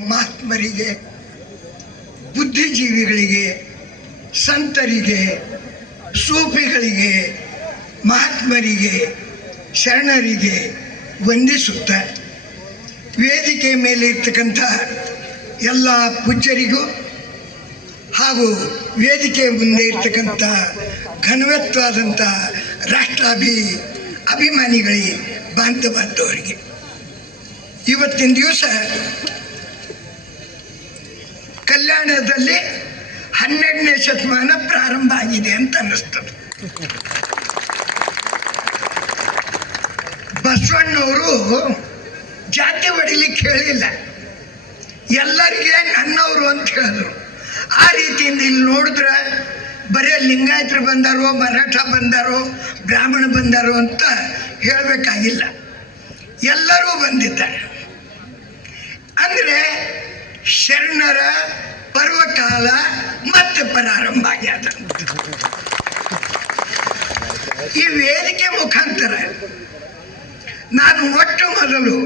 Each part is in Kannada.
ಮಹಾತ್ಮರಿಗೆ, ಬುದ್ಧಿಜೀವಿಗಳಿಗೆ, ಸಂತರಿಗೆ, ಸೂಫಿಗಳಿಗೆ, ಮಹಾತ್ಮರಿಗೆ, ಶರಣರಿಗೆ ವಂದಿಸುತ್ತ ವೇದಿಕೆ ಮೇಲೆ ಇರ್ತಕ್ಕಂಥ ಎಲ್ಲ ಪೂಜ್ಯರಿಗೂ ಹಾಗೂ ವೇದಿಕೆ ಮುಂದೆ ಇರ್ತಕ್ಕಂಥ ಘನವತ್ವಾದಂಥ ಅಭಿಮಾನಿಗಳಿಗೆ, ಬಾಂಧವರಿಗೆ ಇವತ್ತಿನ ದಿವಸ ಕಲ್ಯಾಣದಲ್ಲಿ 12ನೇ ಶತಮಾನ ಪ್ರಾರಂಭ ಆಗಿದೆ ಅಂತ ಅನ್ನಿಸ್ತದೆ. ಬಸವಣ್ಣವರು ಜಾತಿ ಹೊಡಿಲಿಕ್ಕೆ ಹೇಳಿಲ್ಲ, ಎಲ್ಲರಿಗೆ ನನ್ನವರು ಅಂತ ಹೇಳಿದ್ರು. ಆ ರೀತಿಯಿಂದ ಇಲ್ಲಿ ನೋಡಿದ್ರೆ ಬರೀ ಲಿಂಗಾಯತರು ಬಂದಾರೋ, ಮರಾಠ ಬಂದಾರೋ, ಬ್ರಾಹ್ಮಣ ಬಂದಾರೋ ಅಂತ ಹೇಳಬೇಕಾಗಿಲ್ಲ, ಎಲ್ಲರೂ ಬಂದಿದ್ದಾರೆ. ಅಂದರೆ ಶರಣರ ಪರ್ವಕಾಲ ಮತ್ತೆ ಪ್ರಾರಂಭ ಆಗ್ಯದ. ಈ ವೇದಿಕೆ ಮುಖಾಂತರ ನಾನು ಒಟ್ಟು ಮೊದಲು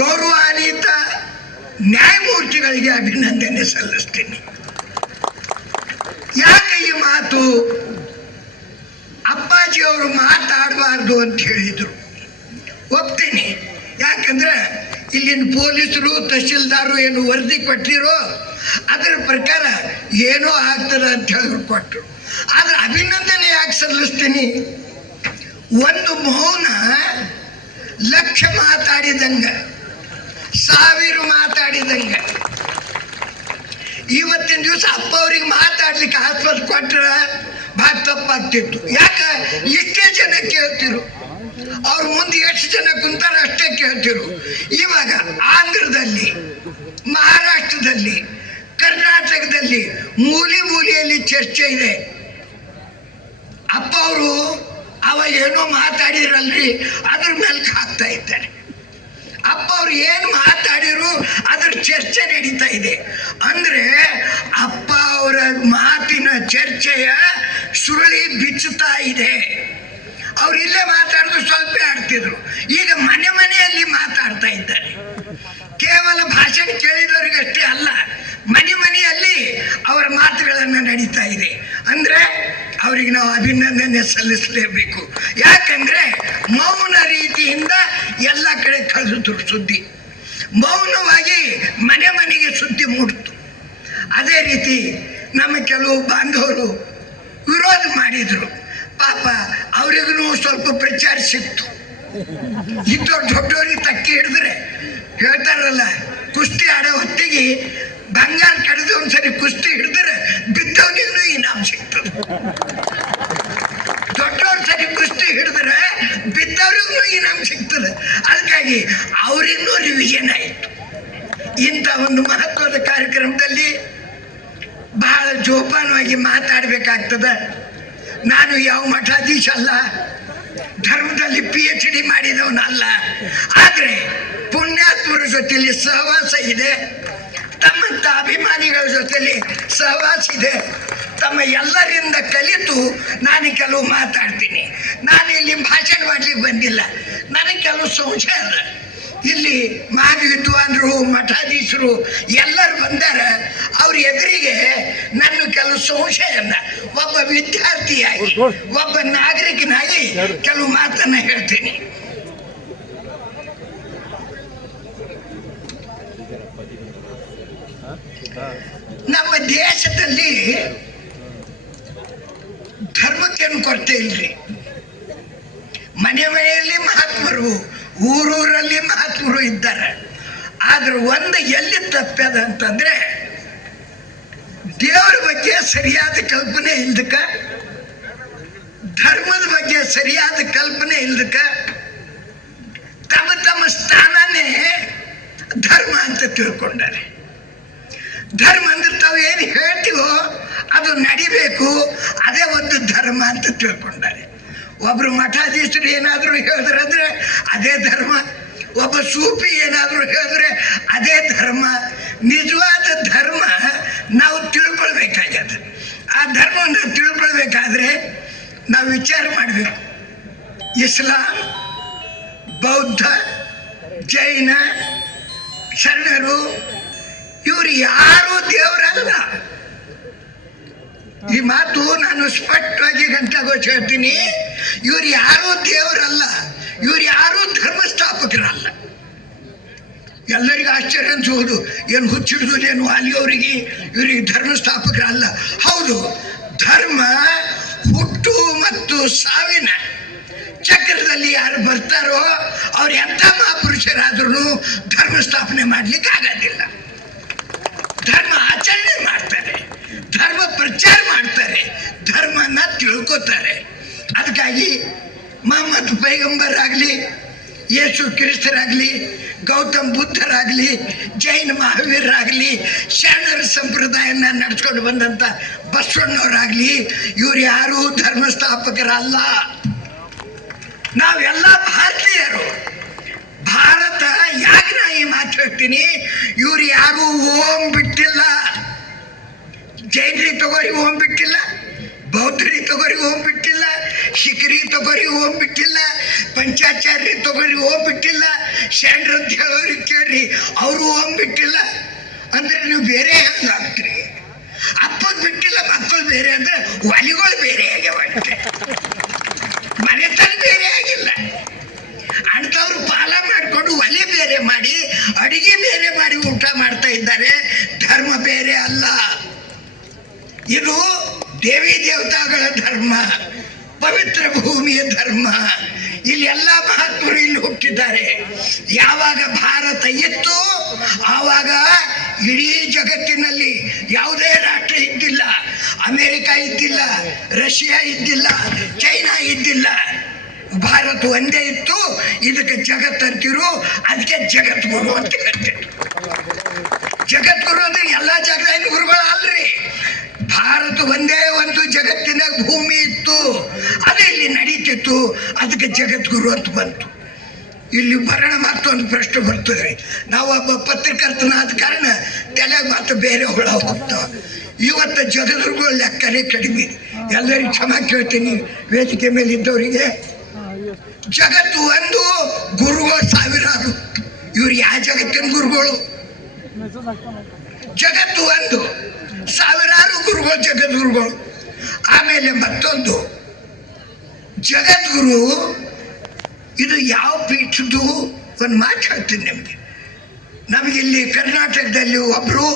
ಗೌರವಾನ್ವಿತ ನ್ಯಾಯಮೂರ್ತಿಗಳಿಗೆ ಅಭಿನಂದನೆ ಸಲ್ಲಿಸ್ತೀನಿ. ಯಾಕೆ ಈ ಮಾತು ಅಪ್ಪಾಜಿಯವರು ಮಾತಾಡಬಾರ್ದು ಅಂತ ಹೇಳಿದರು, ಒಪ್ತೀನಿ. ಯಾಕಂದ್ರೆ ಇಲ್ಲಿನ ಪೊಲೀಸರು, ತಹಶೀಲ್ದಾರರು ಏನು ವರದಿ ಕೊಟ್ಟಿರೋ ಅದರ ಪ್ರಕಾರ ಏನೋ ಆಗ್ತದೆ ಅಂತ ಹೇಳಿ ಕೊಟ್ಟರು. ಆದ್ರೆ ಅಭಿನಂದನೆ ಯಾಕೆ ಸಲ್ಲಿಸ್ತೀನಿ? ಒಂದು ಮೌನ ಲಕ್ಷ ಮಾತಾಡಿದಂಗ, 1000 ಮಾತಾಡಿದಂಗ. ಇವತ್ತಿನ ದಿವಸ ಅಪ್ಪ ಅವ್ರಿಗೆ ಮಾತಾಡ್ಲಿಕ್ಕೆ ಆಸ್ಪತ್ರೆ ಕೊಟ್ಟರೆ ಭಾಳ ತಪ್ಪಾಗ್ತಿತ್ತು. ಯಾಕೆ ಇಷ್ಟೇ ಜನ ಕೇಳ್ತಿರು, ಅವ್ರ ಮುಂದೆ ಎಷ್ಟು ಜನ ಕುಂತಾರ ಅಷ್ಟೇ ಕೇಳ್ತಿರು. ಇವಾಗ ಆಂಧ್ರದಲ್ಲಿ, ಮಹಾರಾಷ್ಟ್ರದಲ್ಲಿ, ಕರ್ನಾಟಕದಲ್ಲಿ ಮೂಲೆಯಲ್ಲಿ ಚರ್ಚೆ ಇದೆ. ಅಪ್ಪ ಅವರು ಅವಾಗ ಏನೋ ಮಾತಾಡಿರಲ್ರಿ, ಅದ್ರ ಮೇಲೆ ಹಾಕ್ತಾ ಇದ್ದಾರೆ. ಅಪ್ಪ ಅವ್ರು ಏನು ಮಾತಾಡಿರು ಅದ್ರ ಚರ್ಚೆ ನಡೀತಾ ಇದೆ. ಅಂದ್ರೆ ಅಪ್ಪ ಅವರ ಮಾತಿನ ಚರ್ಚೆಯ ಸುರುಳಿ ಬಿಚ್ಚುತ್ತಾ ಇದೆ. ಅವ್ರು ಇಲ್ಲೇ ಮಾತಾಡಿದ್ರು ಸ್ವಲ್ಪ ಆಡ್ತಿದ್ರು, ಈಗ ಮನೆಯಲ್ಲಿ ಮಾತಾಡ್ತಾ ಇದ್ದಾರೆ. ಕೇವಲ ಭಾಷಣ ಕೇಳಿದವರಿಗಷ್ಟೇ ಅಲ್ಲ, ಮನೆಯಲ್ಲಿ ಅವರ ಮಾತುಗಳನ್ನು ನಡೀತಾ ಇದೆ. ಅಂದ್ರೆ ಅವರಿಗೆ ನಾವು ಅಭಿನಂದನೆ ಸಲ್ಲಿಸಲೇಬೇಕು. ಯಾಕಂದ್ರೆ ಮೌನ ರೀತಿಯಿಂದ ಎಲ್ಲ ಕಡೆ ಕಳಿಸಿದ್ರು ಸುದ್ದಿ, ಮೌನವಾಗಿ ಮನೆಗೆ ಸುದ್ದಿ ಮೂಡ್ತು. ಅದೇ ರೀತಿ ನಮ್ಮ ಕೆಲವು ಬಾಂಧವರು ವಿರೋಧ ಮಾಡಿದ್ರು. ಪಾಪ ಅವರಿಗೂ ಸ್ವಲ್ಪ ಪ್ರಚಾರ ಸಿಕ್ತು. ಇದ್ದವ್ರು ದೊಡ್ಡವ್ರಿಗೆ ತಕ್ಕಿ ಹಿಡಿದ್ರೆ ಹೇಳ್ತಾರಲ್ಲ, ಕುಸ್ತಿ ಆಡೋ ಹೊತ್ತಿಗೆ ಬಂಗಾರ ಕಡಿದು ಒಂದ್ಸರಿ ಕುಸ್ತಿ ಹಿಡಿದ್ರೆ ಬಿದ್ದವನಿಗೂ ಇನಾಮ್ ಸಿಗ್ತದೆ. ದೊಡ್ಡವ್ರ ಸರಿ ಕುಸ್ತಿ ಹಿಡಿದ್ರೆ ಬಿದ್ದವ್ರಿಗೂ ಇನಾಮ್ ಸಿಗ್ತದೆ. ಅದಕ್ಕಾಗಿ ಅವರಿನ್ನೂ ರಿವಿಷನ್ ಆಯಿತು. ಇಂಥ ಒಂದು ಮಹತ್ವದ ಕಾರ್ಯಕ್ರಮದಲ್ಲಿ ಬಹಳ ಜೋಪಾನವಾಗಿ ಮಾತಾಡಬೇಕಾಗ್ತದೆ. ನಾನು ಯಾವ ಮಠಾಧೀಶ ಅಲ್ಲ, ಧರ್ಮದಲ್ಲಿ PhD ಮಾಡಿದವನಲ್ಲ. ಆದರೆ ಪುಣ್ಯಾತ್ಮರ ಜೊತೆಯಲ್ಲಿ ಸಹವಾಸ ಇದೆ, ತಮ್ಮಂಥ ಅಭಿಮಾನಿಗಳ ಜೊತೆಯಲ್ಲಿ ಸಹವಾಸ ಇದೆ. ತಮ್ಮ ಎಲ್ಲರಿಂದ ಕಲಿತು ನಾನು ಕೆಲವು ಮಾತಾಡ್ತೀನಿ. ನಾನು ಇಲ್ಲಿ ಭಾಷಣ ಮಾಡ್ಲಿಕ್ಕೆ ಬಂದಿಲ್ಲ, ನನಗೆ ಕೆಲವು ಸಂಶಯ ಅದ. ಇಲ್ಲಿ ಮಹಾವಿದ್ವಾನರು, ಮಠಾಧೀಶರು ಎಲ್ಲರೂ ಬಂದಾರ. ಅವ್ರ ಎದುರಿಗೆ ನನ್ನ ಕೆಲವು ಸಂಶಯನ ಒಬ್ಬ ವಿದ್ಯಾರ್ಥಿಯಾಗಿ, ಒಬ್ಬ ನಾಗರಿಕನಾಗಿ ಕೆಲವು ಮಾತನ್ನ ಹೇಳ್ತೀನಿ. ನಮ್ಮ ದೇಶದಲ್ಲಿ ಧರ್ಮಕ್ಕೇನು ಕೊರತೆ ಇಲ್ರಿ. ಮನೆಯಲ್ಲಿ ಮಹಾತ್ಮರು, ಊರೂರಲ್ಲಿ ಮಹಾತ್ಮರು ಇದ್ದಾರೆ. ಆದ್ರೆ ಒಂದು ಎಲ್ಲಿ ತಪ್ಪದ ಅಂತಂದ್ರೆ, ದೇವರ ಬಗ್ಗೆ ಸರಿಯಾದ ಕಲ್ಪನೆ ಇಲ್ದಕ್ಕ, ಧರ್ಮದ ಬಗ್ಗೆ ಸರಿಯಾದ ಕಲ್ಪನೆ ಇಲ್ದಕ್ಕ ತಮ್ಮ ಸ್ಥಾನನೇ ಧರ್ಮ ಅಂತ ತಿಳ್ಕೊಂಡಾರೆ. ಧರ್ಮ ಅಂದ್ರೆ ತಾವು ಏನು ಹೇಳ್ತೀವೋ ಅದು ನಡಿಬೇಕು, ಅದೇ ಒಂದು ಧರ್ಮ ಅಂತ ತಿಳ್ಕೊಂಡಾರೆ. ಒಬ್ರು ಮಠಾಧೀಶರು ಏನಾದರೂ ಹೇಳಿದ್ರಂದ್ರೆ ಅದೇ ಧರ್ಮ, ಒಬ್ಬ ಸೂಫಿ ಏನಾದರೂ ಹೇಳಿದ್ರೆ ಅದೇ ಧರ್ಮ. ನಿಜವಾದ ಧರ್ಮ ನಾವು ತಿಳ್ಕೊಳ್ಬೇಕಾಗ್ಯದ. ಆ ಧರ್ಮವನ್ನು ತಿಳ್ಕೊಳ್ಬೇಕಾದ್ರೆ ನಾವು ವಿಚಾರ ಮಾಡಬೇಕು. ಇಸ್ಲಾಂ, ಬೌದ್ಧ, ಜೈನ, ಶರಣರು ಇವರು ಯಾರು ದೇವರಲ್ಲ. ಈ ಮಾತು ನಾನು ಸ್ಪಷ್ಟವಾಗಿ ಗಂಟೆಗೋಚ ಹೇಳ್ತೀನಿ. ಇವ್ರು ಯಾರೂ ದೇವರಲ್ಲ, ಇವ್ರು ಯಾರೂ ಧರ್ಮಸ್ಥಾಪಕರಲ್ಲ. ಎಲ್ಲರಿಗೂ ಆಶ್ಚರ್ಯ ಅನ್ಸೋದು, ಏನು ಹುಚ್ಚಿಡ್ದು ಏನು ಅಲ್ಲಿಯವರಿಗೆ ಇವರಿಗೆ ಧರ್ಮಸ್ಥಾಪಕರಲ್ಲ. ಹೌದು, ಧರ್ಮ ಹುಟ್ಟು ಮತ್ತು ಸಾವಿನ ಚಕ್ರದಲ್ಲಿ ಯಾರು ಬರ್ತಾರೋ ಅವ್ರು ಎಂಥ ಮಹಾಪುರುಷರಾದ್ರೂ ಧರ್ಮ ಸ್ಥಾಪನೆ ಮಾಡ್ಲಿಕ್ಕೆ ಆಗೋದಿಲ್ಲ. ಧರ್ಮ ಆಚರಣೆ ಮಾಡ್ತಾರೆ, ಧರ್ಮ ಪ್ರಚಾರ ಮಾಡ್ತಾರೆ, ಧರ್ಮನ ತಿಳ್ಕೊತಾರೆ. ಅದಕ್ಕಾಗಿ ಮೊಹಮ್ಮದ್ ಪೈಗಂಬರ್ ಆಗಲಿ, ಯೇಸು ಕ್ರಿಸ್ತರಾಗಲಿ, ಗೌತಮ್ ಬುದ್ಧರಾಗಲಿ, ಜೈನ ಮಹಾವೀರರಾಗಲಿ, ಶರಣರ ಸಂಪ್ರದಾಯನ ನಡೆಸ್ಕೊಂಡು ಬಂದಂಥ ಬಸವಣ್ಣವರಾಗಲಿ, ಇವ್ರು ಯಾರೂ ಧರ್ಮಸ್ಥಾಪಕರಲ್ಲ. ನಾವೆಲ್ಲ ಭಾರತೀಯರು. ಭಾರತ ಯಾಕೆ ನಾ ಈ ಮಾತು ಹೇಳ್ತೀನಿ, ಇವ್ರು ಯಾರೂ ಓಂ ಬಿಟ್ಟಿಲ್ಲ. ಜೈನರಿಗೆ ತಗೋರಿ ಓಂ ಬಿಟ್ಟಿಲ್ಲ, ಬೌದ್ಧರಿಗೆ ತಗೋರಿ ಓಂ ಬಿಟ್ಟಿಲ್ಲ, ಶಿಖರಿ ತಗೋರಿ ಓಂ ಬಿಟ್ಟಿಲ್ಲ, ಪಂಚಾಚಾರ್ಯ ತಗೋರಿ ಓಂ ಬಿಟ್ಟಿಲ್ಲ, ಶರಣರು ಅಂತ ಹೇಳೋರಿಗೆ ಕೇಳ್ರಿ ಅವರು ಓಂ ಬಿಟ್ಟಿಲ್ಲ. ಅಂದ್ರೆ ನೀವು ಬೇರೆ ಹೆಂಗಾಗ್ತೀರಿ? ಅಪ್ಪಗೆ ಬಿಟ್ಟಿಲ್ಲ, ಮಕ್ಕಳು ಬೇರೆ ಅಂದ್ರೆ ಒಲಿಗಳು ಬೇರೆ ಆಗ್ಯಾವಂತೆ, ಮನೆತನ ಬೇರೆ ಆಗಿಲ್ಲ. ಅಂಥವ್ರು ಪಾಲ ಮಾಡಿಕೊಂಡು ಒಲೆ ಬೇರೆ ಮಾಡಿ ಅಡಿಗೆ ಬೇರೆ ಮಾಡಿ ಊಟ ಮಾಡ್ತಾ ಇದ್ದಾರೆ. ಧರ್ಮ ಬೇರೆ ಅಲ್ಲ, ಇದು ದೇವಿ ದೇವತಾಗಳ ಧರ್ಮ, ಪವಿತ್ರ ಭೂಮಿಯ ಧರ್ಮ. ಇಲ್ಲಿ ಎಲ್ಲ ಮಹಾತ್ಮರು ಇಲ್ಲಿ ಹುಟ್ಟಿದ್ದಾರೆ. ಯಾವಾಗ ಭಾರತ ಇತ್ತು ಆವಾಗ ಇಡೀ ಜಗತ್ತಿನಲ್ಲಿ ಯಾವುದೇ ರಾಷ್ಟ್ರ ಇದ್ದಿಲ್ಲ. ಅಮೇರಿಕ ಇದ್ದಿಲ್ಲ, ರಷ್ಯಾ ಇದ್ದಿಲ್ಲ, ಚೈನಾ ಇದ್ದಿಲ್ಲ. ಭಾರತ ಒಂದೇ ಇತ್ತು. ಇದಕ್ಕೆ ಜಗತ್ತಂತಿರು, ಅದಕ್ಕೆ ಜಗದ್ಗುರು ಅಂತ ಹೇಳ್ತಿದ್ರು. ಜಗದ್ಗುರು ಅಂದ್ರೆ ಎಲ್ಲ ಜಗತ್ತಿನ ಗುರುಗಳು ಅಲ್ರಿ. ಭಾರತ ಒಂದೇ ಒಂದು ಜಗತ್ತಿನ ಭೂಮಿ ಇತ್ತು, ಅದು ಇಲ್ಲಿ ನಡೀತಿತ್ತು, ಅದಕ್ಕೆ ಜಗದ್ಗುರು ಅಂತ ಬಂತು. ಇಲ್ಲಿ ಬರೋಣ ಮತ್ತೊಂದು ಪ್ರಶ್ನೆ ಬರ್ತದೆ. ನಾವು ಒಬ್ಬ ಪತ್ರಕರ್ತನಾದ ಕಾರಣ ತಲೆಗೆ ಮಾತು ಬೇರೆ ಹುಳ ಹೋಗ್ತಾವ. ಇವತ್ತು ಜಗದ್ಗುರುಗಳ ಲೆಕ್ಕನೇ ಕಡಿಮೆ. ಎಲ್ಲರಿಗೂ ಕ್ಷಮಾ ಕೇಳ್ತೀನಿ ವೇದಿಕೆ ಮೇಲೆ ಇದ್ದವರಿಗೆ. ಜಗತ್ತು ಒಂದು, ಗುರುಗಳು ಸಾವಿರಾರು. ಇವ್ರು ಯಾವ ಜಗತ್ತಿನ ಗುರುಗಳು? ಜಗತ್ತು ಒಂದು, ಸಾವಿರಾರು ಗುರುಗಳು ಜಗದ್ಗುರುಗಳು. ಆಮೇಲೆ ಮತ್ತೊಂದು, ಜಗದ್ಗುರು ಇದು ಯಾವ ಪೀಠದ್ದು ಒಂದು ಮಾತು ಹೇಳ್ತೀನಿ ನಿಮಗೆ. ನಮಗಿಲ್ಲಿ ಕರ್ನಾಟಕದಲ್ಲಿ ಒಬ್ಬರು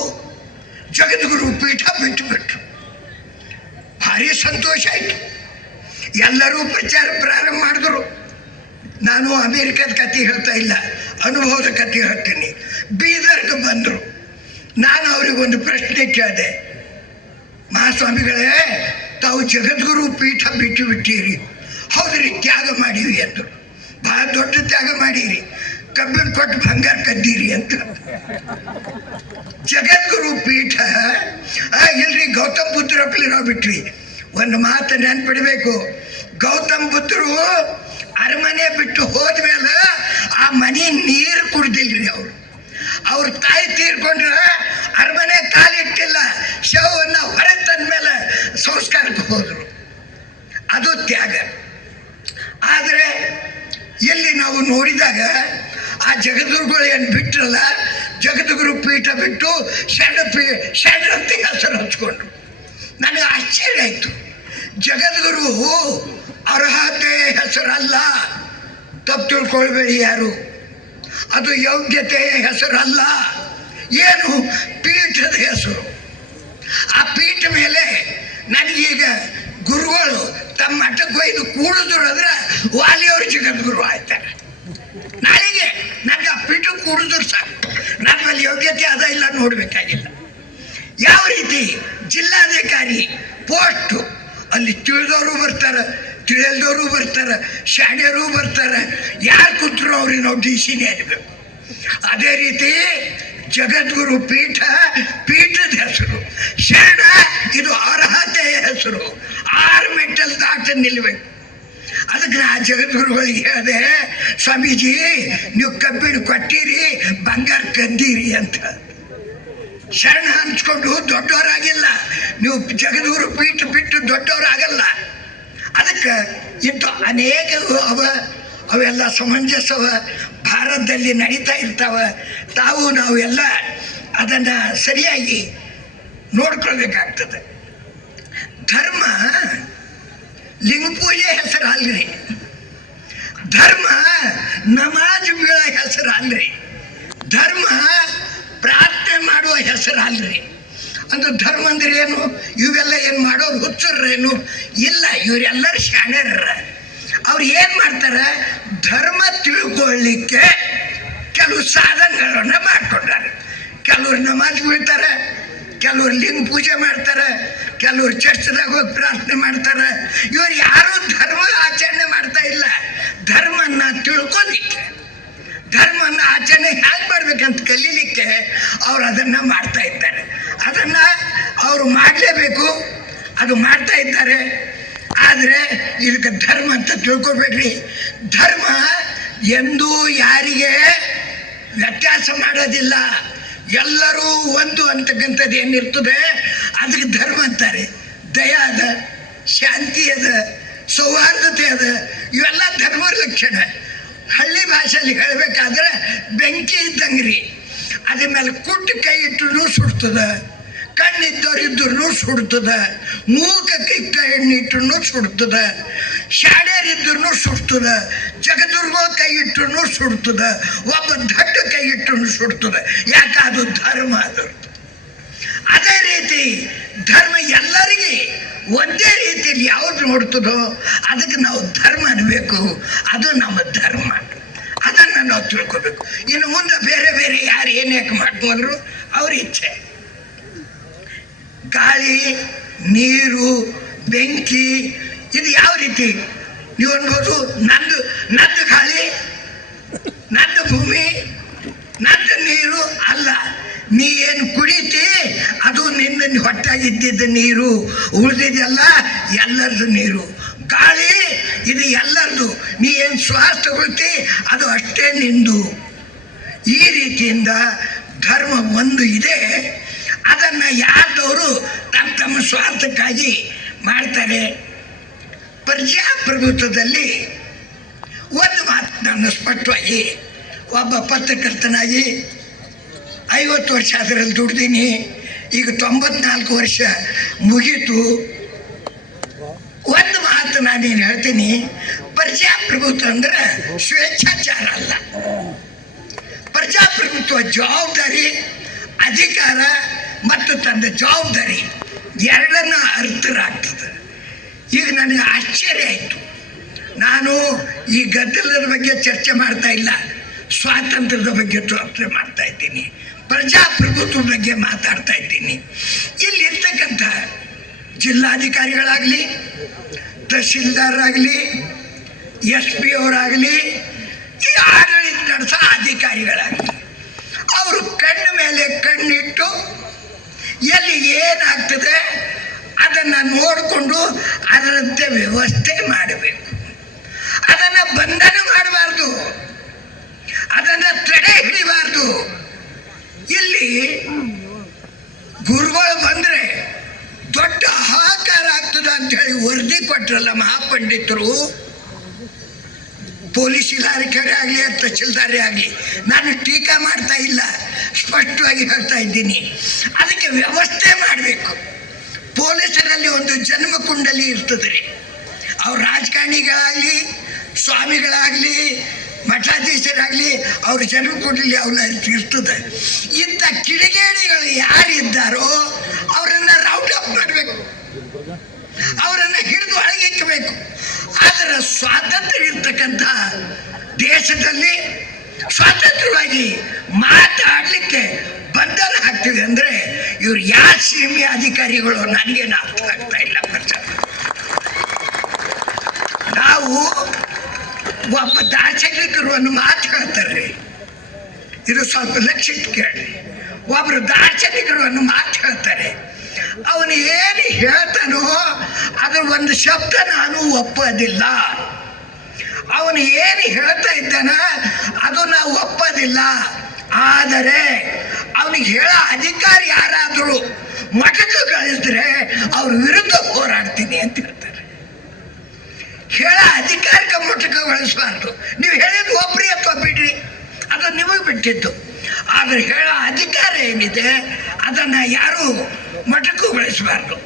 ಜಗದ್ಗುರು ಪೀಠ ಬಿಟ್ಟುಬಿಟ್ರು. ಭಾರಿ ಸಂತೋಷ ಆಯಿತು. ಎಲ್ಲರೂ ಪ್ರಚಾರ ಪ್ರಾರಂಭ ಮಾಡಿದ್ರು. ನಾನು ಅಮೇರಿಕದ ಕತೆ ಹೇಳ್ತಾ ಇಲ್ಲ, ಅನುಭವದ ಕತೆ ಹೇಳ್ತೀನಿ. ಬೀದರ್ಗೆ ಬಂದರು. ನಾನು ಅವರಿಗೊಂದು ಪ್ರಶ್ನೆ ಕೇಳಿದೆ, ಮಹಾಸ್ವಾಮಿಗಳೇ ತಾವು ಜಗದ್ಗುರು ಪೀಠ ಬಿಟ್ಟು ಬಿಟ್ಟಿರಿ? ಹೌದ್ರಿ, ತ್ಯಾಗ ಮಾಡೀವಿ ಅಂದರು. ಭಾಳ ದೊಡ್ಡ ತ್ಯಾಗ ಮಾಡೀರಿ, ಕಬ್ಬಿನ ಕೊಟ್ಟು ಬಂಗಾರ ಕದ್ದೀರಿ ಅಂತ. ಜಗದ್ಗುರು ಪೀಠ ಇಲ್ರಿ, ಗೌತಮ್ ಬುದ್ಧರಪ್ಪಲಿ ನಾವು ಬಿಟ್ವಿ. ಒಂದು ಮಾತು ನೆನ್ಪಿಡ್ಬೇಕು, ಗೌತಮ್ ಬುದ್ಧರು ಅರಮನೆ ಬಿಟ್ಟು ಹೋದ್ಮೇಲೆ ಆ ಮನೆ ನೀರು ಕುಡ್ದಿಲ್ರಿ. ಅವ್ರ ತಾಯಿ ತೀರ್ಕೊಂಡ್ರ ಅರಮನೆ ಕಾಲಿಟ್ಟಿಲ್ಲ, ಶವವನ್ನು ಹೊರಗೆ ತಂದ ಮೇಲೆ ಸಂಸ್ಕಾರಕ್ಕೆ ಹೋದರು. ಅದು ತ್ಯಾಗ. ಆದರೆ ಎಲ್ಲಿ ನಾವು ನೋಡಿದಾಗ ಆ ಜಗದ್ಗುರುಗಳು ಏನು ಬಿಟ್ಟರಲ್ಲ, ಜಗದ್ಗುರು ಪೀಠ ಬಿಟ್ಟು ಶರಣಂತ ಹೆಸರು ಹಚ್ಕೊಂಡ್ರು. ನನಗೆ ಆಶ್ಚರ್ಯ ಆಯಿತು. ಜಗದ್ಗುರು ಅರ್ಹತೆ ಹೆಸರಲ್ಲ, ತಪ್ಪು ತಿಳ್ಕೊಳ್ಬೇಡಿ ಯಾರು. ಅದು ಯೋಗ್ಯತೆಯ ಹೆಸರಲ್ಲ, ಏನು ಪೀಠದ ಹೆಸರು. ಆ ಪೀಠ ಮೇಲೆ ನನಗೀಗ ಗುರುಗಳು ತಮ್ಮ ಮಠಕ್ಕೆ ಒಯ್ದು ಕೂಡಿದ್ರು ಅಂದ್ರೆ ವಾಲಿಯವರು ಜಗದ್ಗುರು ಆಯ್ತಾರೆ. ನಾಳೆಗೆ ನನಗೆ ಆ ಪೀಠ ಕೂಡಿದ್ರು ಸಾಕು, ನನ್ನ ಮೇಲೆ ಯೋಗ್ಯತೆ ಅದ ಇಲ್ಲ ನೋಡಬೇಕಾಗಿಲ್ಲ. ಯಾವ ರೀತಿ ಜಿಲ್ಲಾಧಿಕಾರಿ ಪೋಸ್ಟು, ಅಲ್ಲಿ ತಿಳಿದವರು ಬರ್ತಾರೆ, ತಿಳಿಯಲ್ದವರು ಬರ್ತಾರೆ, ಶಾಣ್ಯರು ಬರ್ತಾರೆ. ಯಾರು ಕೂತ್ರು ಅವ್ರಿಗೆ ನಾವು ಡಿ ಸಿನೇ ಇರಬೇಕು. ಅದೇ ರೀತಿ ಜಗದ್ಗುರು ಪೀಠ ಪೀಠದ ಹೆಸರು, ಶರಣ ಇದು ಅರ್ಹತೆಯ ಹೆಸರು. 6 ಮೆಟ್ಟಲು ದಾಟ ನಿಲ್ಬೇಕು. ಅದಕ್ಕೆ ನಾ ಜಗದ್ಗುರುಗಳಿಗೆ ಹೇಳಿದೆ, ಸ್ವಾಮೀಜಿ ನೀವು ಕಬ್ಬಿಣ ಕೊಟ್ಟಿರಿ, ಬಂಗಾರ ಕದ್ದೀರಿ ಅಂತ. ಶರಣ ಹಂಚ್ಕೊಂಡು ದೊಡ್ಡವರಾಗಿಲ್ಲ, ನೀವು ಜಗದ್ಗುರು ಪೀಠ ಬಿಟ್ಟು ದೊಡ್ಡವರಾಗಲ್ಲ. ಅದಕ್ಕೆ ಇಂಥ ಅನೇಕ ಅವ ಅವೆಲ್ಲ ಸಮಂಜಸವ ಭಾರತದಲ್ಲಿ ನಡೀತಾ ಇರ್ತಾವ. ತಾವು ನಾವು ಎಲ್ಲ ಅದನ್ನು ಸರಿಯಾಗಿ ನೋಡ್ಕೊಳ್ಬೇಕಾಗ್ತದೆ. ಧರ್ಮ ಲಿಂಗ ಪೂಜೆ ಹೆಸರು ಅಲ್ರಿ, ಧರ್ಮ ನಮಾಜ್ ಬೀಳೋ ಹೆಸರು ಅಲ್ರಿ, ಧರ್ಮ ಪ್ರಾರ್ಥನೆ ಮಾಡುವ ಹೆಸರು ಅಲ್ರಿ. ಅಂದ್ರೆ ಧರ್ಮ ಅಂದ್ರೆ ಏನು? ಇವೆಲ್ಲ ಏನು ಮಾಡೋರು ಹುಚ್ಚರ್ರೇನು? ಇಲ್ಲ, ಇವರೆಲ್ಲರೂ ಶಾಣ್ಯರ. ಅವ್ರು ಏನು ಮಾಡ್ತಾರೆ? ಧರ್ಮ ತಿಳ್ಕೊಳ್ಳಿಕ್ಕೆ ಕೆಲವು ಸಾಧನಗಳನ್ನು ಮಾಡ್ಕೊಂಡಾರೆ. ಕೆಲವ್ರು ನಮಾಜ್ ಬೀಳ್ತಾರೆ, ಕೆಲವ್ರು ಲಿಂಗ ಪೂಜೆ ಮಾಡ್ತಾರೆ, ಕೆಲವ್ರು ಚರ್ಚ್ದಾಗ ಹೋಗಿ ಪ್ರಾರ್ಥನೆ ಮಾಡ್ತಾರೆ. ಇವ್ರು ಯಾರೂ ಧರ್ಮ ಆಚರಣೆ ಮಾಡ್ತಾ ಇಲ್ಲ. ಧರ್ಮನ್ನ ತಿಳ್ಕೊಲಿಕ್ಕೆ, ಧರ್ಮನ ಆಚರಣೆ ಹೇಗೆ ಮಾಡ್ಬೇಕಂತ ಕಲೀಲಿಕ್ಕೆ ಅವ್ರು ಅದನ್ನು ಮಾಡ್ತಾ ಇದ್ದಾರೆ. ಅದನ್ನು ಅವರು ಮಾಡಲೇಬೇಕು, ಅದು ಮಾಡ್ತಾ ಇದ್ದಾರೆ. ಆದರೆ ಇದಕ್ಕೆ ಧರ್ಮ ಅಂತ ತಿಳ್ಕೊಬೇಡ್ರಿ. ಧರ್ಮ ಎಂದೂ ಯಾರಿಗೆ ವ್ಯತ್ಯಾಸ ಮಾಡೋದಿಲ್ಲ. ಎಲ್ಲರೂ ಒಂದು ಅಂತಕ್ಕಂಥದ್ದು ಏನಿರ್ತದೆ ಅದಕ್ಕೆ ಧರ್ಮ ಅಂತಾರೆ. ದಯ ಅದ, ಶಾಂತಿ ಅದ, ಸೌಹಾರ್ದತೆ ಅದ, ಇವೆಲ್ಲ ಧರ್ಮದ ಲಕ್ಷಣ. ಹಳ್ಳಿ ಭಾಷೆಯಲ್ಲಿ ಹೇಳಬೇಕಾದ್ರೆ ಬೆಂಕಿ ಇದ್ದಂಗ್ರಿ, ಅದ್ರ ಮೇಲೆ ಕುಟ್ಟು ಕೈ ಇಟ್ಟರು ಸುಡ್ತದ, ಕಣ್ಣಿದ್ದವರಿದ್ರೂ ಸುಡ್ತದ, ಮೂಕಕ್ಕೆ ಕೈ ಇಟ್ಟರು ಸುಡ್ತದ, ಶಾಡ್ಯರಿದ್ರೂ ಸುಡ್ತದ, ಜಗದುರ್ಗೋ ಕೈ ಇಟ್ಟರು ಸುಡ್ತದ, ಒಬ್ಬ ದಡ್ಡ ಕೈ ಇಟ್ಟರು ಸುಡ್ತದ. ಯಾಕೆ? ಅದು ಧರ್ಮ. ಅದು ಅದೇ ರೀತಿ ಧರ್ಮ ಎಲ್ಲರಿಗೆ ಒಂದೇ ರೀತಿಯಲ್ಲಿ ಯಾವ್ದು ನೋಡ್ತದೋ ಅದಕ್ಕೆ ನಾವು ಧರ್ಮ ಅನ್ಬೇಕು. ಅದು ನಮ್ಮ ಧರ್ಮ, ಅದನ್ನು ನಾವು ತಿಳ್ಕೋಬೇಕು. ಇನ್ನು ಮುಂದೆ ಬೇರೆ ಬೇರೆ ಯಾರು ಏನೇಕೆ ಮಾಡ್ಕೊಂಡ್ರು ಅವ್ರ ಇಚ್ಛೆ. ಗಾಳಿ, ನೀರು, ಬೆಂಕಿ ಇದು ಯಾವ ರೀತಿ ನೀವು ಅನ್ಬೋದು? ನಂದು ಗಾಳಿ, ನಂದು ಭೂಮಿ, ನಂದು ನೀರು ಅಲ್ಲ. ನೀ ಏನು ಕುಡಿತಿ ಅದು ನಿನ್ನ ಹೊಟ್ಟಾಗಿದ್ದಿದ್ದ ನೀರು, ಉಳಿದಿದೆಲ್ಲ ಎಲ್ಲರದು ನೀರು. ಗಾಳಿ ಇದು ಎಲ್ಲರದು, ನೀ ಏನು ಶ್ವಾಸ ತಗೊಳ್ತಿ ಅದು ಅಷ್ಟೇ ನಿಂದು. ಈ ರೀತಿಯಿಂದ ಧರ್ಮ ಒಂದು ಇದೆ. ಅದನ್ನು ಯಾರ್ದವರು ತಮ್ಮ ತಮ್ಮ ಸ್ವಾರ್ಥಕ್ಕಾಗಿ ಮಾಡ್ತಾರೆ. ಪ್ರಜಾಪ್ರಭುತ್ವದಲ್ಲಿ ಒಂದು ಮಾತು ನಾನು ಸ್ಪಷ್ಟವಾಗಿ ಒಬ್ಬ ಪತ್ರಕರ್ತನಾಗಿ 50 ವರ್ಷ ಅದರಲ್ಲಿ ದುಡ್ದೀನಿ. ಈಗ 94 ವರ್ಷ ಮುಗೀತು. ಒಂದು ಮಾತು ನಾನೇನು ಹೇಳ್ತೀನಿ, ಪ್ರಜಾಪ್ರಭುತ್ವ ಅಂದ್ರೆ ಸ್ವೇಚ್ಛಾಚಾರ ಅಲ್ಲ. ಪ್ರಜಾಪ್ರಭುತ್ವ ಜವಾಬ್ದಾರಿ, ಅಧಿಕಾರ ಮತ್ತು ತನ್ನ ಜವಾಬ್ದಾರಿ ಎರಡನ್ನ ಅರ್ಥರಾಗ್ತದೆ. ಈಗ ನನಗೆ ಆಶ್ಚರ್ಯ ಆಯಿತು. ನಾನು ಈ ಗದ್ದಲದ ಬಗ್ಗೆ ಚರ್ಚೆ ಮಾಡ್ತಾ ಇಲ್ಲ, ಸ್ವಾತಂತ್ರ್ಯದ ಬಗ್ಗೆ ಚರ್ಚೆ ಮಾಡ್ತಾ ಇದ್ದೀನಿ, ಪ್ರಜಾಪ್ರಭುತ್ವದ ಬಗ್ಗೆ ಮಾತಾಡ್ತಾ ಇದ್ದೀನಿ. ಇಲ್ಲಿರ್ತಕ್ಕಂಥ ಜಿಲ್ಲಾಧಿಕಾರಿಗಳಾಗಲಿ, ತಹಶೀಲ್ದಾರಾಗಲಿ, SP ಅವರಾಗಲಿ, ಈ ಆಡಳಿತ ನಡೆಸೋ ಅಧಿಕಾರಿಗಳಾಗಲಿ, ಅವರು ಕಣ್ಣ ಮೇಲೆ ಕಣ್ಣಿಟ್ಟು ಎಲ್ಲಿ ಏನಾಗ್ತದೆ ಅದನ್ನು ನೋಡಿಕೊಂಡು ಅದರಂತೆ ವ್ಯವಸ್ಥೆ ಮಾಡಬೇಕು. ಅದನ್ನು ಬಂಧನ ಮಾಡಬಾರ್ದು, ಅದನ್ನು ತಡೆ ಹಿಡಿಬಾರ್ದು. ಇಲ್ಲಿ ಗುರುಗಳು ಬಂದರೆ ದೊಡ್ಡ ಹಾಹಾಕಾರ ಆಗ್ತದೆ ಅಂಥೇಳಿ ವರದಿ ಕೊಟ್ಟರಲ್ಲ ಮಹಾಪಂಡಿತರು, ಪೊಲೀಸ್ ಇಲಾಖೆಯವರೇ ಆಗಲಿ ತಹಶೀಲ್ದಾರೇ ಆಗಲಿ. ನಾನು ಟೀಕಾ ಮಾಡ್ತಾ ಇಲ್ಲ, ಸ್ಪಷ್ಟವಾಗಿ ಹೇಳ್ತಾ ಇದ್ದೀನಿ. ಅದಕ್ಕೆ ವ್ಯವಸ್ಥೆ ಮಾಡಬೇಕು. ಪೊಲೀಸರಲ್ಲಿ ಒಂದು ಜನ್ಮ ಕುಂಡಲಿ ಇರ್ತದೆ ರೀ. ಅವ್ರು ರಾಜಕಾರಣಿಗಳಾಗಲಿ, ಸ್ವಾಮಿಗಳಾಗಲಿ, ಮಠಾಧೀಶರಾಗಲಿ, ಅವ್ರ ಜನ್ಮ ಕುಂಡಲಿ ಅವನ್ನ ಇರ್ತದೆ. ಇಂಥ ಕಿಡಿಗೇಡಿಗಳು ಯಾರಿದ್ದಾರೋ ಅವರನ್ನು ರೌಂಡ್ ಅಪ್ ಮಾಡಬೇಕು, ಅವರನ್ನು ಹಿಡಿದು ಒಳಗಿಕ್ಕಬೇಕು. ಆದರೆ ಸ್ವಾತಂತ್ರ್ಯ ಇರ್ತಕ್ಕಂಥ ದೇಶದಲ್ಲಿ ಸ್ವಾತಂತ್ರ್ಯವಾಗಿ ಮಾತಾಡಲಿಕ್ಕೆ ಬಂಧನ ಆಗ್ತಿದೆ ಅಂದರೆ ಇವ್ರು ಯಾವ ಸೀಮೆ ಅಧಿಕಾರಿಗಳು ನನಗೇನು ಅರ್ಥ ಆಗ್ತಾ ಇಲ್ಲ. ನಾವು ಒಬ್ಬ ದಾರ್ಶನಿಕರು ಒಂದು ಮಾತು ಹೇಳ್ತಾರೆ, ಇದು ಸ್ವಲ್ಪ ಲಕ್ಷ್ಯ ಇಟ್ಟು ಕೇಳಿ. ಒಬ್ಬರು ದಾರ್ಶನಿಕರು ಒಂದು ಮಾತು ಹೇಳ್ತಾರೆ, ಅವನು ಏನು ಹೇಳ್ತಾನೋ ಅದ್ರ ಒಂದು ಶಬ್ದ ನಾನು ಒಪ್ಪೋದಿಲ್ಲ. ಅವನು ಏನು ಹೇಳ್ತಾ ಇದ್ದಾನ ಅದು ನಾವು ಒಪ್ಪೋದಿಲ್ಲ. ಆದರೆ ಅವನಿಗೆ ಹೇಳೋ ಅಧಿಕಾರಿ ಯಾರಾದರೂ ಮಠಕ್ಕೆ ಕಳಿಸಿದ್ರೆ ಅವ್ರ ವಿರುದ್ಧ ಹೋರಾಡ್ತೀನಿ ಅಂತ ಹೇಳ್ತಾರೆ. ಹೇಳ ಅಧಿಕಾರಿಕ ಮೊಟಕುಗೊಳಿಸಬಾರ್ದು. ನೀವು ಹೇಳಿದ್ದು ಒಬ್ಬರಿ ಅಥವಾ ಬಿಡ್ರಿ, ಅದು ನಿಮಗೆ ಬಿಟ್ಟಿದ್ದು. ಆದರೆ ಹೇಳ ಅಧಿಕಾರ ಏನಿದೆ ಅದನ್ನು ಯಾರೂ ಮೊಟಕುಗೊಳಿಸಬಾರ್ದು.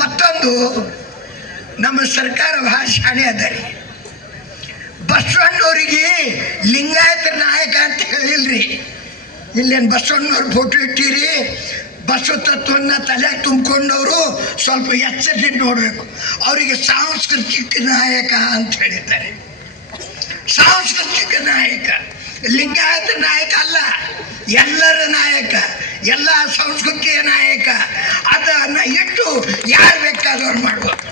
ಮತ್ತೊಂದು, ನಮ್ಮ ಸರ್ಕಾರ ಭಾಳ ಶಾಣೆ ಅದ ರೀ. ಬಸವಣ್ಣವ್ರಿಗೆ ಲಿಂಗಾಯತ ನಾಯಕ ಅಂತ ಹೇಳಿಲ್ರಿ. ಇಲ್ಲೇನು ಬಸವಣ್ಣವ್ರ ಫೋಟೋ ಇಟ್ಟಿರಿ, ಬಸವ ತತ್ವವನ್ನು ತಲೆಗೆ ತುಂಬಿಕೊಂಡವರು ಸ್ವಲ್ಪ ಎಚ್ಚರಿಕೆ ನೋಡಬೇಕು. ಅವರಿಗೆ ಸಾಂಸ್ಕೃತಿಕ ನಾಯಕ ಅಂತ ಹೇಳಿದ್ದಾರೆ. ಸಾಂಸ್ಕೃತಿಕ ನಾಯಕ, ಲಿಂಗಾಯತ ನಾಯಕ ಅಲ್ಲ, ಎಲ್ಲರ ನಾಯಕ, ಎಲ್ಲ ಸಂಸ್ಕೃತಿಯ ನಾಯಕ. ಅದನ್ನು ಇಟ್ಟು ಯಾರು ಬೇಕಾದವ್ರು ಮಾಡ್ಬೋದು.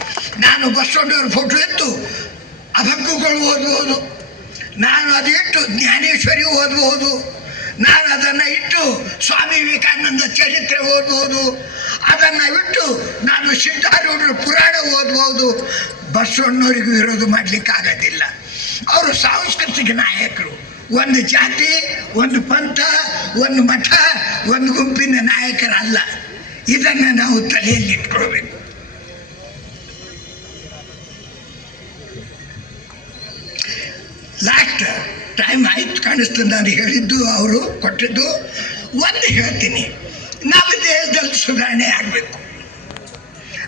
ನಾನು ಬಸವಣ್ಣವ್ರ ಫೋಟೋ ಇತ್ತು ಅಭಂಗಗಳು ಓದ್ಬೋದು, ನಾನು ಅದು ಇಟ್ಟು ಜ್ಞಾನೇಶ್ವರಿ ಓದ್ಬೋದು, ನಾನು ಅದನ್ನು ಇಟ್ಟು ಸ್ವಾಮಿ ವಿವೇಕಾನಂದ ಚರಿತ್ರೆ ಓದ್ಬೋದು, ಅದನ್ನು ಬಿಟ್ಟು ನಾನು ಸಿದ್ಧಾರೂಢರ ಪುರಾಣ ಓದ್ಬೋದು. ಬಸವಣ್ಣವ್ರಿಗೆ ವಿರೋಧ ಮಾಡಲಿಕ್ಕೆ ಆಗೋದಿಲ್ಲ. ಅವರು ಸಾಂಸ್ಕೃತಿಕ ನಾಯಕರು. ಒಂದು ಜಾತಿ, ಒಂದು ಪಂಥ, ಒಂದು ಮಠ, ಒಂದು ಗುಂಪಿನ ನಾಯಕರಲ್ಲ. ಇದನ್ನು ನಾವು ತಲೆಯಲ್ಲಿ ಇಟ್ಕೊಳ್ಬೇಕು. ಲಾಸ್ಟ್ ಟೈಮ್ ಆಯ್ತು ಕಾಣಿಸ್ತದೆ. ನಾನು ಹೇಳಿದ್ದು ಅವರು ಕೊಟ್ಟಿದ್ದು. ಒಂದು ಹೇಳ್ತೀನಿ, ನಮ್ಮ ದೇಶದಲ್ಲಿ ಸುಧಾರಣೆ ಆಗಬೇಕು.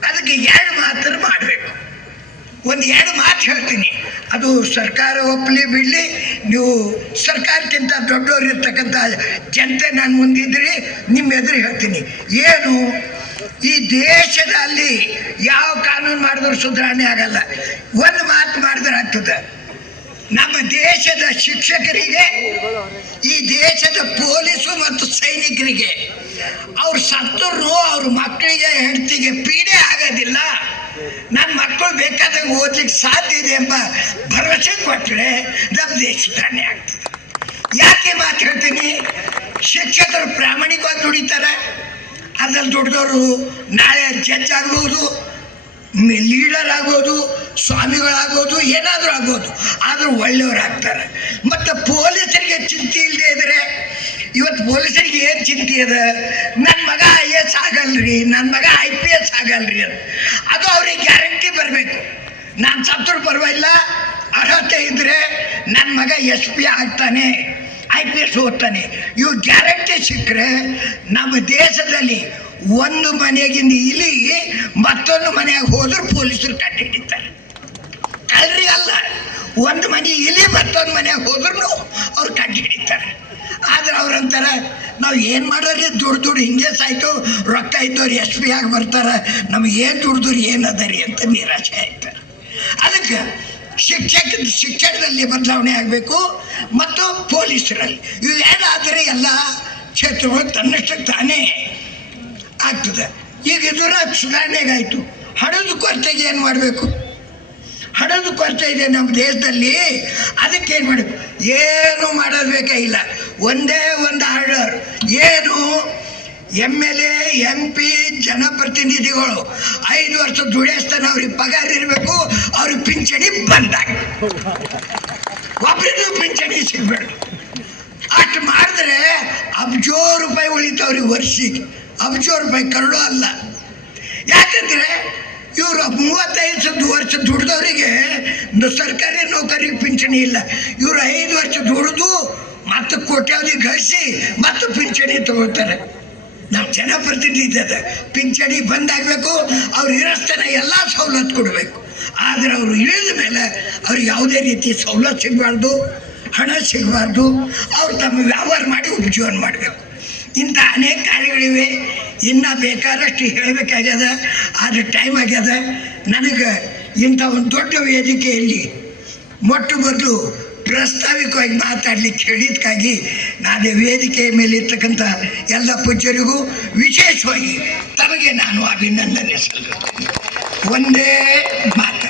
ಅದಕ್ಕೆ 2 ಮಾತನ್ನು ಮಾಡಬೇಕು. ಒಂದು 2 ಮಾತು ಹೇಳ್ತೀನಿ. ಅದು ಸರ್ಕಾರ ಒಪ್ಪಲಿ ಬಿಡಲಿ, ನೀವು ಸರ್ಕಾರಕ್ಕಿಂತ ದೊಡ್ಡವರು ಇರ್ತಕ್ಕಂಥ ಜನತೆ ನಾನು ಮುಂದಿದ್ರಿ, ನಿಮ್ಮ ಎದುರು ಹೇಳ್ತೀನಿ. ಏನು, ಈ ದೇಶದಲ್ಲಿ ಯಾವ ಕಾನೂನು ಮಾಡಿದ್ರು ಸುಧಾರಣೆ ಆಗಲ್ಲ. ಒಂದು ಮಾತು ಮಾಡಿದ್ರೆ ಆಗ್ತದೆ. ನಮ್ಮ ದೇಶದ ಶಿಕ್ಷಕರಿಗೆ, ಈ ದೇಶದ ಪೊಲೀಸು ಮತ್ತು ಸೈನಿಕರಿಗೆ ಅವ್ರು ಸತ್ತರೂ ಅವ್ರ ಮಕ್ಕಳಿಗೆ ಹೆಂಡತಿಗೆ ಪೀಡೆ ಆಗೋದಿಲ್ಲ. ನನ್ನ ಮಕ್ಕಳು ಬೇಕಾದಂಗೆ ಓದ್ಲಿಕ್ಕೆ ಸಾಧ್ಯ ಇದೆ ಎಂಬ ಭರವಸೆ ಕೊಟ್ಟರೆ ನಮ್ಮ ದೇಶ ಸುಧಾರಣೆ ಆಗ್ತದೆ. ಯಾಕೆ ಮಾತು ಹೇಳ್ತೀನಿ? ಶಿಕ್ಷಕರು ಪ್ರಾಮಾಣಿಕವಾಗಿ ದುಡಿತಾರೆ. ಅದ್ರಲ್ಲಿ ದುಡಿದವರು ನಾಳೆ ಜಡ್ಜ್ ಆಗ್ಬೋದು, ಲೀಡರ್ ಆಗ್ಬೋದು, ಸ್ವಾಮಿಗಳಾಗ್ಬೋದು, ಏನಾದರೂ ಆಗ್ಬೋದು. ಆದರೂ ಒಳ್ಳೆಯವರಾಗ್ತಾರೆ. ಮತ್ತು ಪೊಲೀಸರಿಗೆ ಚಿಂತೆ ಇಲ್ಲದೆ ಇದ್ರೆ, ಇವತ್ತು ಪೊಲೀಸರಿಗೆ ಏನು ಚಿಂತೆ ಇದೆ? ನನ್ನ ಮಗ IAS ಆಗಲ್ರಿ, ನನ್ನ ಮಗ IPS ಆಗಲ್ರಿ ಅಂತ. ಅದು ಅವ್ರಿಗೆ ಗ್ಯಾರಂಟಿ ಬರಬೇಕು. ನಾನು ಸತ್ತರೂ ಪರವಾಗಿಲ್ಲ, ಅರ್ಹತೆ ಇದ್ದರೆ ನನ್ನ ಮಗ SP ಆಗ್ತಾನೆ, IPS ಓದ್ತಾನೆ. ಇವು ಗ್ಯಾರಂಟಿ ಸಿಕ್ಕರೆ ನಮ್ಮ ದೇಶದಲ್ಲಿ ಒಂದು ಮನೆಗಿಂದ ಇಲಿ ಮತ್ತೊಂದು ಮನೆಯಾಗ ಹೋದ್ರೆ ಪೊಲೀಸರು ಕಂಡುಹಿಡಿತಾರೆ. ಕಳ್ರಿ ಅಲ್ಲ, ಒಂದು ಮನೆ ಇಲಿ ಮತ್ತೊಂದು ಮನೆಯಾಗ ಹೋದ್ರೂ ಅವ್ರು ಕಂಡುಹಿಡಿತಾರೆ. ಆದ್ರೆ ಅವ್ರಂತಾರೆ, ನಾವು ಏನು ಮಾಡೋರಿ, ದುಡ್ಡು ಹಿಂಗೆ ಸಾಯ್ತು, ರೊಕ್ಕ ಇದ್ದವ್ರು SP ಆಗಿ ಬರ್ತಾರೆ, ನಮಗೆ ಏನು ದುಡ್ದು ಏನದ ರೀ ಅಂತ ನಿರಾಶೆ ಆಯ್ತಾರೆ. ಅದಕ್ಕೆ ಶಿಕ್ಷಣದಲ್ಲಿ ಬದಲಾವಣೆ ಆಗಬೇಕು ಮತ್ತು ಪೊಲೀಸರಲ್ಲಿ. ಇವೇನಾದರೆ ಎಲ್ಲ ಕ್ಷೇತ್ರಗಳು ತನ್ನಷ್ಟಕ್ಕೆ ತಾನೇ ಆಗ್ತದೆ. ಈಗ ಇದರ ಸುಧಾರಣೆಗಾಯಿತು. ಹಣದ ಕೊರತೆಗೆ ಏನು ಮಾಡಬೇಕು? ಹಣದ ಕೊರತೆ ಇದೆ ನಮ್ಮ ದೇಶದಲ್ಲಿ. ಅದಕ್ಕೆ ಏನು ಮಾಡಬೇಕು? ಏನು ಮಾಡೋದು ಬೇಕಾಗಿಲ್ಲ. ಒಂದೇ ಒಂದು ಆರ್ಡರ್. ಏನು? MLA MP ಜನಪ್ರತಿನಿಧಿಗಳು 5 ವರ್ಷ ದುಡಿಸ್ತಾನೆ ಅವ್ರಿಗೆ ಪಗಾರ ಇರಬೇಕು, ಅವ್ರಿಗೆ ಪಿಂಚಣಿ ಬಂದಾಗ ಒಬ್ಬರಿಗೂ ಪಿಂಚಣಿ ಸಿಗಬೇಡ. ಅಷ್ಟು ಮಾಡಿದ್ರೆ ಅಬ್ಜೋ ರೂಪಾಯಿ ಉಳಿತವ್ರಿಗೆ ವರ್ಷಿಗೆ. ಅಬ್ಜೋ ರೂಪಾಯಿ ಕರಡು ಅಲ್ಲ. ಯಾಕಂದರೆ ಇವರು 35 ವರ್ಷ ದುಡ್ದವರಿಗೆ ಸರ್ಕಾರಿ ನೌಕರಿಗೆ ಪಿಂಚಣಿ ಇಲ್ಲ. ಇವರು 5 ವರ್ಷ ದುಡಿದು ಮತ್ತು ಕೋಟ್ಯಾವಧಿ ಗಳಿಸಿ ಮತ್ತು ಪಿಂಚಣಿ ತಗೋತಾರೆ. ನಾವು ಜನಪ್ರತಿನಿಧಿ ಅದ ಪಿಂಚಣಿ ಬಂದಾಗಬೇಕು. ಅವ್ರು ಇರಸ್ತನ ಎಲ್ಲ ಸವಲತ್ತು ಕೊಡಬೇಕು. ಆದರೆ ಅವರು ಇಳಿದ ಮೇಲೆ ಅವ್ರಿಗೆ ಯಾವುದೇ ರೀತಿ ಸವಲತ್ತು ಸಿಗಬಾರ್ದು, ಹಣ ಸಿಗಬಾರ್ದು. ಅವ್ರು ತಮ್ಮ ವ್ಯವಹಾರ ಮಾಡಿ ಉಪಜೀವನ ಮಾಡಬೇಕು. ಇಂಥ ಅನೇಕ ಕಾರ್ಯಗಳಿವೆ. ಇನ್ನೂ ಬೇಕಾದಷ್ಟು ಹೇಳಬೇಕಾಗ್ಯದ. ಆದರೆ ಟೈಮ್ ಆಗ್ಯದ. ನನಗೆ ಇಂಥ ಒಂದು ದೊಡ್ಡ ವೇದಿಕೆಯಲ್ಲಿ ಮೊಟ್ಟ ಮೊದಲು ಪ್ರಾಸ್ತಾವಿಕವಾಗಿ ಮಾತಾಡಲಿಕ್ಕೆ ಹೇಳಿದ್ದಕ್ಕಾಗಿ ನಾನು ವೇದಿಕೆಯ ಮೇಲೆ ಇರ್ತಕ್ಕಂಥ ಎಲ್ಲ ಪೂಜ್ಯರಿಗೂ ವಿಶೇಷವಾಗಿ ತಮಗೆ ನಾನು ಅಭಿನಂದನೆ ಸಲ್ಲಿಸ್ತೇನೆ. ಒಂದೇ ಮಾತು.